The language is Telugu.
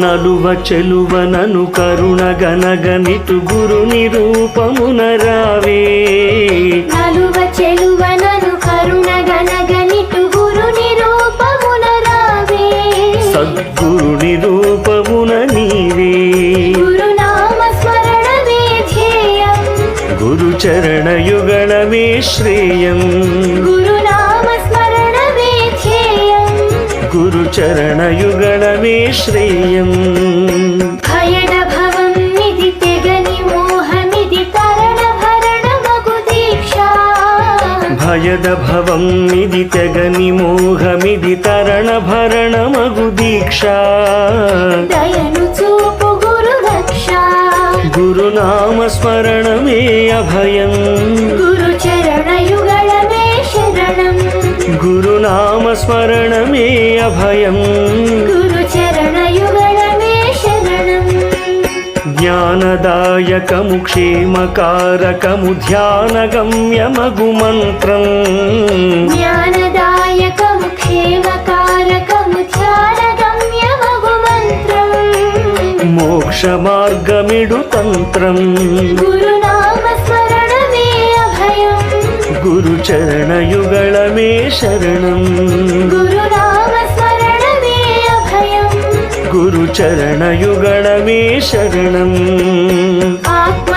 నలువ చెలువనను కరుణ గనగనిటు గురుని రూపమున రావే. నలువ చెలువనను కరుణ గనగనిటు గురుని రూపమున రావే. సద్గురుని రూపమున నీవే. గురునామ స్మరణమే ధ్యేయం. గురు చరణయుగళమే శ్రేయం. గురునామ స్మరణమే ధ్యేయం. గురు చరణయుగళమే శ్రేయం భయద భవం నిధి తెగని మోహమిది తరణ భరణ మగు దీక్ష భయద భవం ఇది తెగని మోహమిది తరణ భరణ మగు దీక్ష దయను చూపు గురు రక్ష. గురునామ స్మరణమే అభయం. గురు చరణ యుగళమే శరణం. గురునామ స్మరణమే అభయం. జ్ఞానదాయకము క్షేమకారకము ధ్యానగమ్యమగు మంత్రం. జ్ఞానదాయకము క్షేమకారకము ధ్యానగమ్యమగు మంత్రం. మోక్ష మార్గమిడు తంత్రం. గురునామ స్మరణమే అభయం. గురు చరణయుగళమే శరణం. గురునామ అభయం గురు చరణయుగళమే శరణం. ఆత్మ